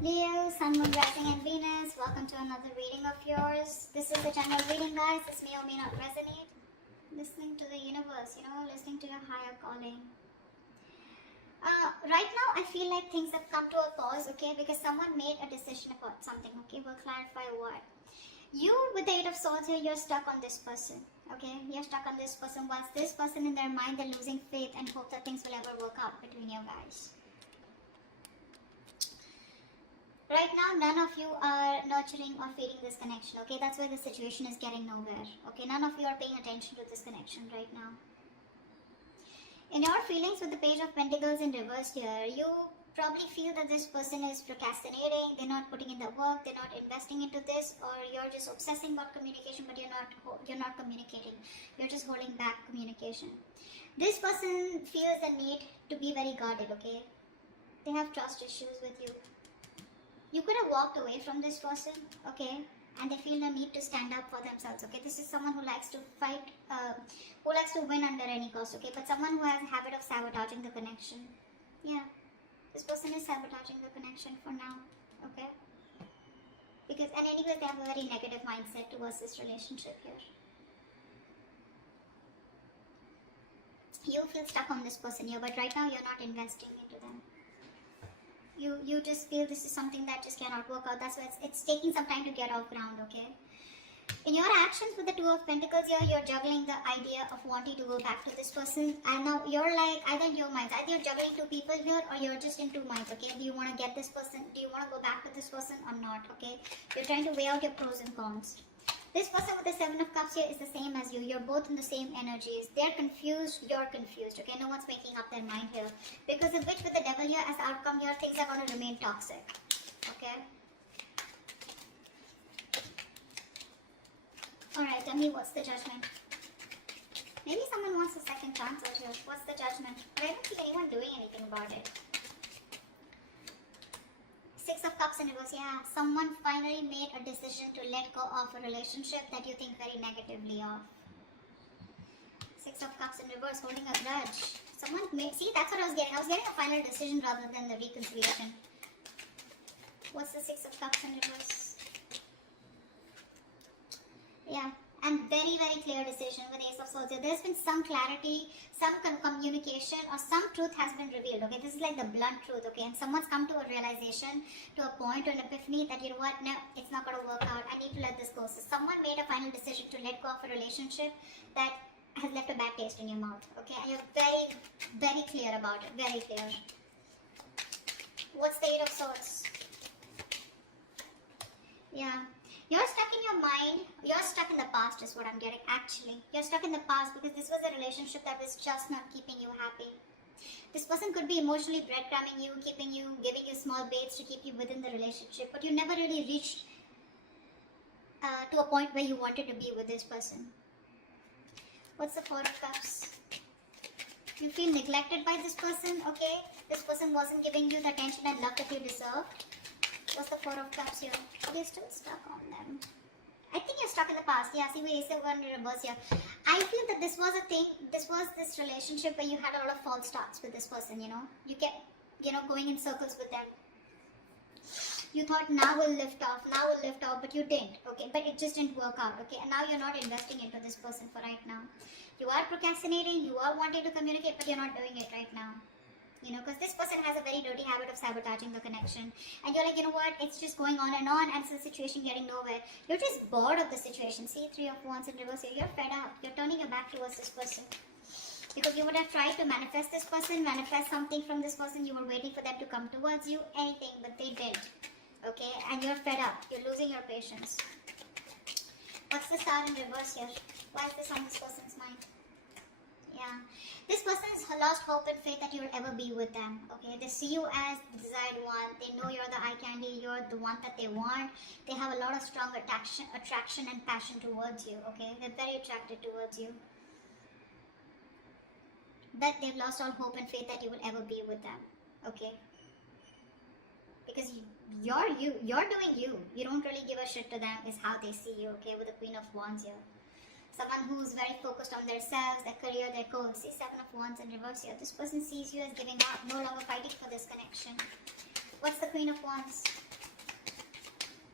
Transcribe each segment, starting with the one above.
Leo, Sun, Moon, Rising and Venus, welcome to another reading of yours. This is the general reading, guys. This may or may not resonate. Listening to the universe, listening to your higher calling. Right now, I feel like things have come to a pause, okay? Because someone made a decision about something, okay? We'll clarify what. You, with the Eight of Swords here, you're stuck on this person, okay? You're stuck on this person. Whilst this person in their mind, they're losing faith and hope that things will ever work out between you guys. Right now, none of you are nurturing or feeding this connection, okay? That's why the situation is getting nowhere, okay? None of you are paying attention to this connection right now. In your feelings with the Page of Pentacles in reverse here, you probably feel that this person is procrastinating, they're not putting in the work, they're not investing into this, or you're just obsessing about communication, but you're not communicating. You're just holding back communication. This person feels the need to be very guarded, okay? They have trust issues with you. You could have walked away from this person, okay, and they feel the need to stand up for themselves, okay. This is someone who likes to fight, who likes to win under any cost, okay, but someone who has a habit of sabotaging the connection. Yeah, this person is sabotaging the connection for now, okay, because, and anyways, they have a very negative mindset towards this relationship here. You feel stuck on this person here, but right now you're not investing into them. You just feel this is something that just cannot work out. That's why it's taking some time to get off ground, okay? In your actions with the Two of Pentacles here, you're juggling the idea of wanting to go back to this person. And now you're like, either in your minds, either you're juggling two people here or you're just in two minds, okay? Do you want to get this person? Do you want to go back to this person or not, okay? You're trying to weigh out your pros and cons. This person with the Seven of Cups here is the same as you. You're both in the same energies. They're confused, you're confused, okay? No one's making up their mind here. Because of which with the Devil here as outcome here, things are going to remain toxic, okay? Alright, tell me what's the judgment. Maybe someone wants a second chance out here. What's the judgment? But I don't see anyone doing anything about it. Six of Cups in reverse, yeah. Someone finally made a decision to let go of a relationship that you think very negatively of. Six of Cups in reverse, holding a grudge. Someone made, see, that's what I was getting. I was getting a final decision rather than the reconciliation. What's the Six of Cups in reverse? Yeah, and very, very clear decision with Ace of Swords. There's been some clarity, some communication, or some truth has been revealed, okay? This is like the blunt truth, okay? And someone's come to a realization, to a point, to an epiphany that, you know what, no, it's not going to work out. I need to let this go. So someone made a final decision to let go of a relationship that has left a bad taste in your mouth, okay? And you're very, very clear about it, very clear. What's the Eight of Swords? Yeah. You're stuck in your mind, you're stuck in the past is what I'm getting, actually. You're stuck in the past because this was a relationship that was just not keeping you happy. This person could be emotionally breadcrumbing you, keeping you, giving you small baits to keep you within the relationship, but you never really reached to a point where you wanted to be with this person. What's the Four of Cups? You feel neglected by this person, okay? This person wasn't giving you the attention and love that you deserved. What's the Four of Cups here? You're still stuck on them. I think you're stuck in the past. Yeah, see, we Ace of Wands in reverse here. I feel that this was a thing, this was this relationship where you had a lot of false starts with this person, you know. You kept, going in circles with them. You thought now we'll lift off, but you didn't, okay? But it just didn't work out, okay? And now you're not investing into this person for right now. You are procrastinating, you are wanting to communicate, but you're not doing it right now. Because this person has a very dirty habit of sabotaging the connection. And you're like, you know what, it's just going on, and it's the situation getting nowhere. You're just bored of the situation. See, Three of Wands in reverse here. You're fed up. You're turning your back towards this person. Because you would have tried to manifest this person, manifest something from this person. You were waiting for them to come towards you, anything, but they didn't. Okay, and you're fed up. You're losing your patience. What's the Star in reverse here? Why is this on this person's mind? Yeah, this person has lost hope and faith that you'll ever be with them, okay? They see you as the desired one. They know you're the eye candy. You're the one that they want. They have a lot of strong attraction and passion towards you, okay? They're very attracted towards you. But they've lost all hope and faith that you will ever be with them, okay? Because you're doing you. You don't really give a shit to them is how they see you, okay? With the Queen of Wands here. Someone who's very focused on themselves, their career, their goals. See, Seven of Wands in reverse here. This person sees you as giving up, no longer fighting for this connection. What's the Queen of Wands?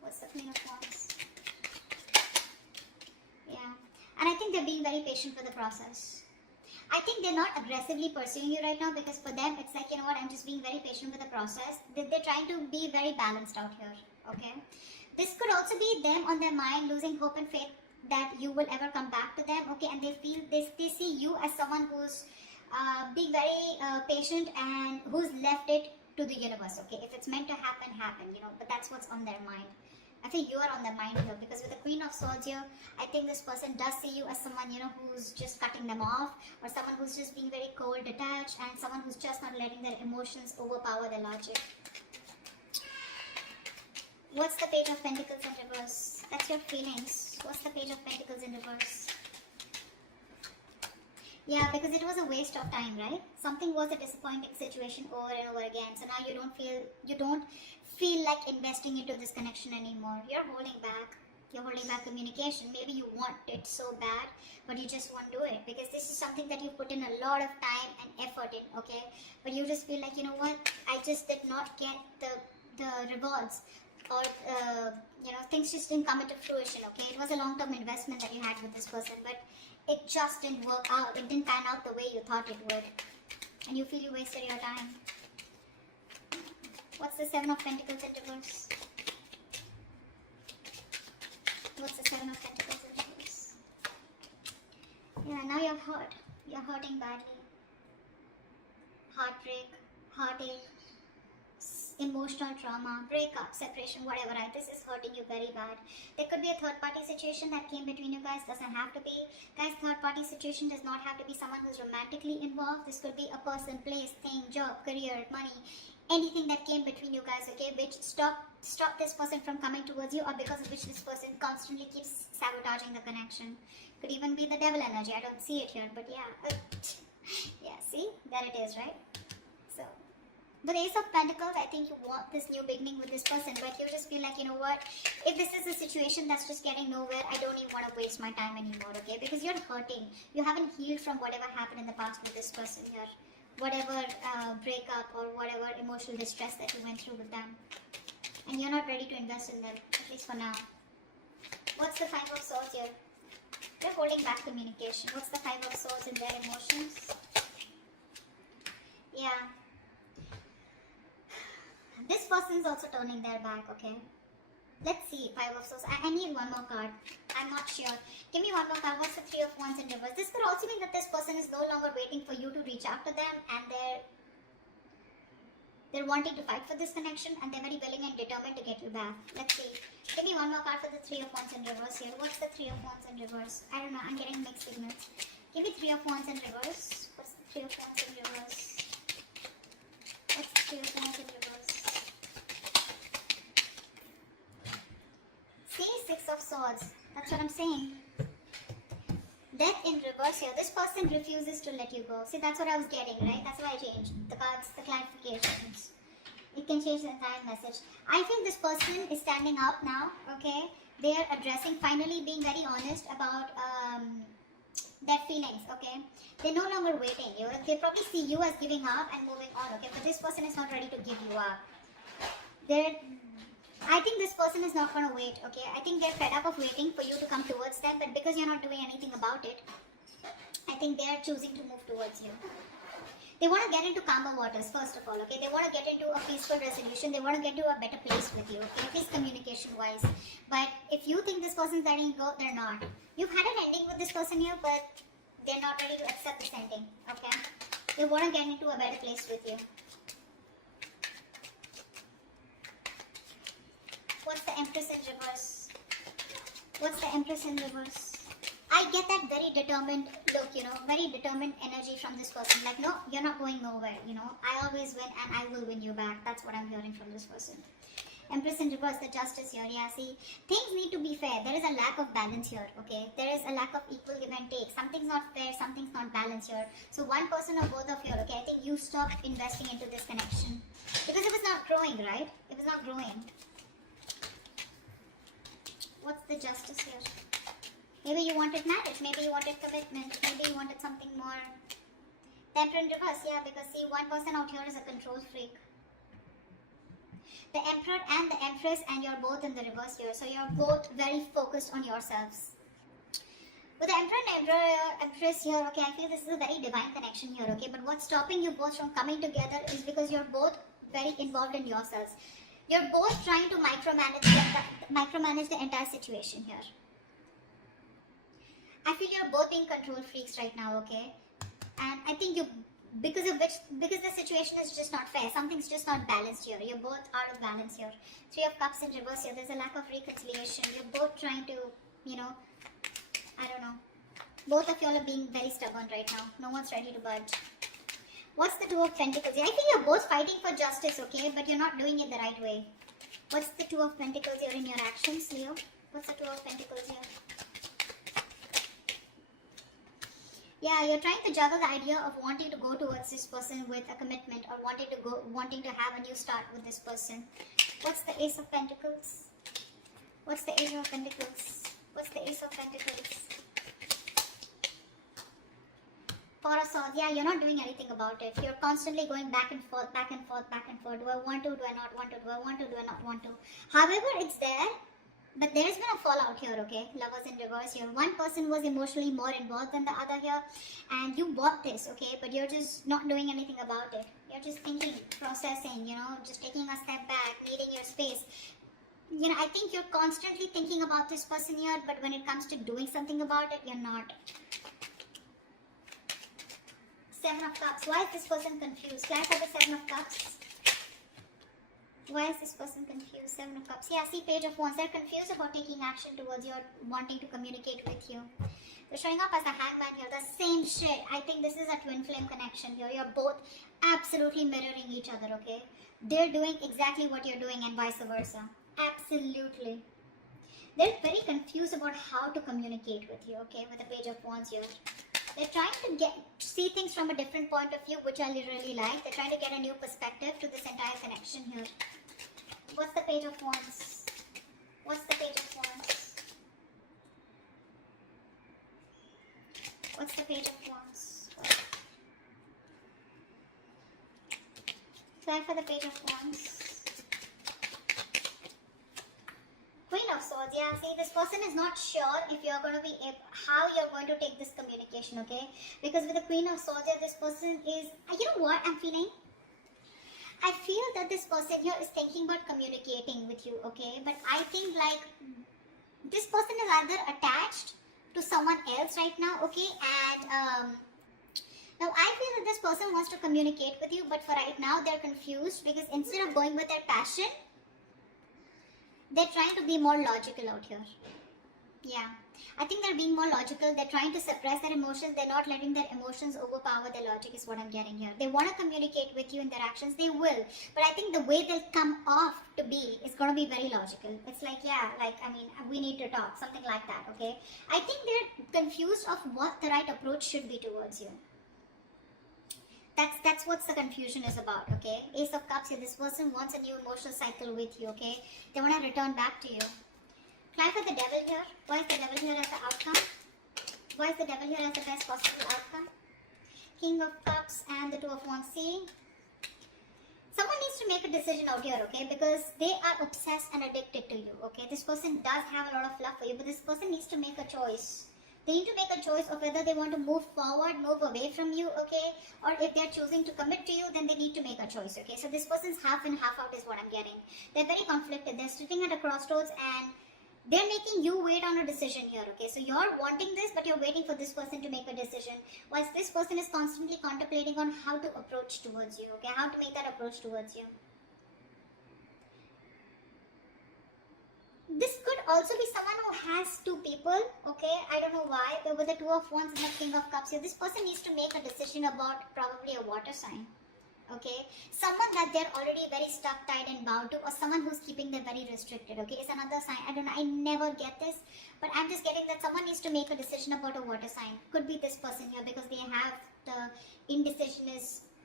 What's the Queen of Wands? Yeah. And I think they're being very patient with the process. I think they're not aggressively pursuing you right now, because for them it's like, you know what, I'm just being very patient with the process. They're trying to be very balanced out here, okay? This could also be them on their mind losing hope and faith that you will ever come back to them, okay? And they feel, they see you as someone who's being very patient and who's left it to the universe, okay? If it's meant to happen, happen, you know, but that's what's on their mind. I think you are on their mind here, because with the Queen of Swords here, I think this person does see you as someone, you know, who's just cutting them off, or someone who's just being very cold, detached, and someone who's just not letting their emotions overpower their logic. What's the Page of Pentacles in reverse? That's your feelings. What's the Page of Pentacles in reverse? Yeah, because it was a waste of time, right? Something was a disappointing situation over and over again. So now you don't feel like investing into this connection anymore. You're holding back. You're holding back communication. Maybe you want it so bad, but you just won't do it, because this is something that you put in a lot of time and effort in, okay? But you just feel like, you know what? I just did not get the rewards, or you know, things just didn't come into fruition, okay? It was a long-term investment that you had with this person, but it just didn't work out. It didn't pan out the way you thought it would, and you feel you wasted your time. What's the Seven of Pentacles in reverse? What's the Seven of Pentacles in reverse? Yeah, now you're hurt. You're hurting badly. Heartbreak, heartache, emotional trauma, breakup, separation, whatever, right? This is hurting you very bad. There could be a third party situation that came between you guys. Doesn't have to be. Guys, third party situation does not have to be someone who's romantically involved. This could be a person, place, thing, job, career, money, anything that came between you guys, okay, which stop this person from coming towards you, or because of which this person constantly keeps sabotaging the connection. Could even be the devil energy. I don't see it here, but yeah. Yeah, see? There it is, right? So the Ace of Pentacles, I think you want this new beginning with this person, but you just feel like, you know what, if this is a situation that's just getting nowhere, I don't even want to waste my time anymore, okay? Because you're hurting. You haven't healed from whatever happened in the past with this person here. Whatever breakup or whatever emotional distress that you went through with them. And you're not ready to invest in them, at least for now. What's the Five of Swords here? They're holding back communication. What's the Five of Swords in their emotions? Yeah. This person is also turning their back, okay? Let's see, Five of Swords. I need one more card. I'm not sure. Give me one more card. What's the Three of Wands in reverse? This could also mean that this person is no longer waiting for you to reach out to them, and they're wanting to fight for this connection, and they're very willing and determined to get you back. Let's see. Give me one more card for the Three of Wands in reverse here. What's the Three of Wands in reverse? I don't know. I'm getting mixed signals. Give me Three of Wands in reverse. What's the Three of Wands in reverse? What's the Three of Wands in reverse? See, Six of Swords. That's what I'm saying. Death in reverse here. This person refuses to let you go. See, that's what I was getting, right? That's why I changed the cards, the clarifications. It can change the entire message. I think this person is standing up now, okay? They are addressing, finally being very honest about their feelings, okay? They're no longer waiting. They probably see you as giving up and moving on, okay? But this person is not ready to give you up. I think this person is not going to wait, okay? I think they're fed up of waiting for you to come towards them, but because you're not doing anything about it, I think they're choosing to move towards you. They want to get into calmer waters, first of all, okay? They want to get into a peaceful resolution. They want to get to a better place with you, okay? At least communication-wise. But if you think this person's letting you go, they're not. You've had an ending with this person here, but they're not ready to accept this ending, okay? They want to get into a better place with you. What's the Empress in reverse? What's the Empress in reverse? I get that very determined look, you know, very determined energy from this person. Like, no, you're not going nowhere, you know. I always win and I will win you back. That's what I'm hearing from this person. Empress in reverse, the Justice here. Yeah, see, things need to be fair. There is a lack of balance here, okay? There is a lack of equal give and take. Something's not fair, something's not balanced here. So one person or both of you, okay, I think you stop investing into this connection. Because it was not growing, right? It was not growing. What's the Justice here? Maybe you wanted marriage, maybe you wanted commitment, maybe you wanted something more. Temperance in reverse, yeah, because see, one person out here is a control freak. The Emperor and the Empress, and you're both in the reverse here. So you're both very focused on yourselves. With the Emperor and Empress here, okay, I feel this is a very divine connection here, okay. But what's stopping you both from coming together is because you're both very involved in yourselves. You're both trying to micromanage the entire situation here. I feel you're both being control freaks right now, okay. And I think because the situation is just not fair. Something's just not balanced here. You're both out of balance here. Three of Cups in reverse here. There's a lack of reconciliation. You're both trying to, I don't know. Both of y'all are being very stubborn right now. No one's ready to budge. What's the Two of Pentacles here? I feel you're both fighting for justice, okay? But you're not doing it the right way. What's the Two of Pentacles here in your actions, Leo? What's the Two of Pentacles here? Yeah, you're trying to juggle the idea of wanting to go towards this person with a commitment, or wanting to have a new start with this person. What's the Ace of Pentacles? What's the Ace of Pentacles? What's the Ace of Pentacles? Four of Swords. Yeah, you're not doing anything about it. You're constantly going back and forth, back and forth, back and forth. Do I want to? Do I not want to? Do I want to? Do I not want to? However, it's there. But there's been a fallout here, okay? Lovers in reverse here. One person was emotionally more involved than the other here. And you bought this, okay? But you're just not doing anything about it. You're just thinking, processing, just taking a step back, needing your space. I think you're constantly thinking about this person here. But when it comes to doing something about it, you're not. Seven of Cups. Why is this person confused? Clarify the Seven of Cups. Why is this person confused? Seven of Cups. Yeah, see, Page of Wands. They're confused about taking action towards you or wanting to communicate with you. They're showing up as a hangman here. The same shit. I think this is a twin flame connection here. You're both absolutely mirroring each other, okay? They're doing exactly what you're doing and vice versa. Absolutely. They're very confused about how to communicate with you, okay? With the Page of Wands here. They're trying to see things from a different point of view, which I really like. They're trying to get a new perspective to this entire connection here. What's the Page of Wands? What's the Page of Wands? What's the Page of Wands? Try for the Page of Wands. Queen of Swords. Yeah, see, this person is not sure if you're going to be how you're going to take this communication, okay? Because with the Queen of Swords, yeah, this person is, you know what I'm feeling? I feel that this person here is thinking about communicating with you, okay? But I think like this person is either attached to someone else right now, okay? And now I feel that this person wants to communicate with you, but for right now they're confused because instead of going with their passion, they're trying to be more logical out here. Yeah. I think they're being more logical. They're trying to suppress their emotions. They're not letting their emotions overpower their logic is what I'm getting here. They want to communicate with you in their actions. They will. But I think the way they'll come off to be is going to be very logical. It's like, yeah, like, I mean, we need to talk. Something like that, okay? I think they're confused of what the right approach should be towards you. That's what the confusion is about, okay? Ace of Cups here. This person wants a new emotional cycle with you, okay? They want to return back to you. Clarify the Devil here. Why is the Devil here as the outcome? Why is the Devil here as the best possible outcome? King of Cups and the Two of Wands. See? Someone needs to make a decision out here, okay? Because they are obsessed and addicted to you, okay? This person does have a lot of love for you, but this person needs to make a choice. They need to make a choice of whether they want to move forward, move away from you, okay? Or if they're choosing to commit to you, then they need to make a choice, okay? So this person's half and half out is what I'm getting. They're very conflicted. They're sitting at a crossroads and they're making you wait on a decision here, okay? So you're wanting this, but you're waiting for this person to make a decision. Whilst this person is constantly contemplating on how to approach towards you, okay? How to make that approach towards you. This could also be someone who has two people, okay? I don't know why, but with the Two of Wands and the King of Cups here, this person needs to make a decision about probably a water sign, okay? Someone that they're already very stuck, tied and bound to, or someone who's keeping them very restricted, okay? It's another sign. I don't know, I never get this, but I'm just getting that someone needs to make a decision about a water sign. Could be this person here because they have the indecision is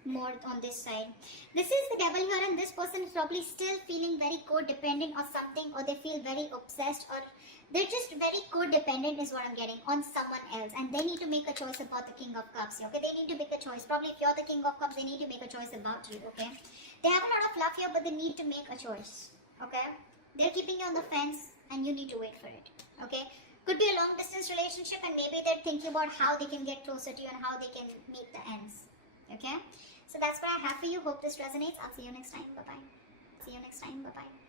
more on this side. This is the devil here, and this person is probably still feeling very codependent or something, or they feel very obsessed, or they're just very codependent is what I'm getting on someone else, and they need to make a choice about the King of Cups. Okay, they need to make a choice. Probably if you're the King of Cups, they need to make a choice about you. Okay, they have a lot of love here, but they need to make a choice. Okay, they're keeping you on the fence, and you need to wait for it. Okay, could be a long distance relationship, and maybe they're thinking about how they can get closer to you and how they can meet the ends. Okay, so that's what I have for you. Hope this resonates. I'll see you next time. Bye bye. See you next time. Bye bye.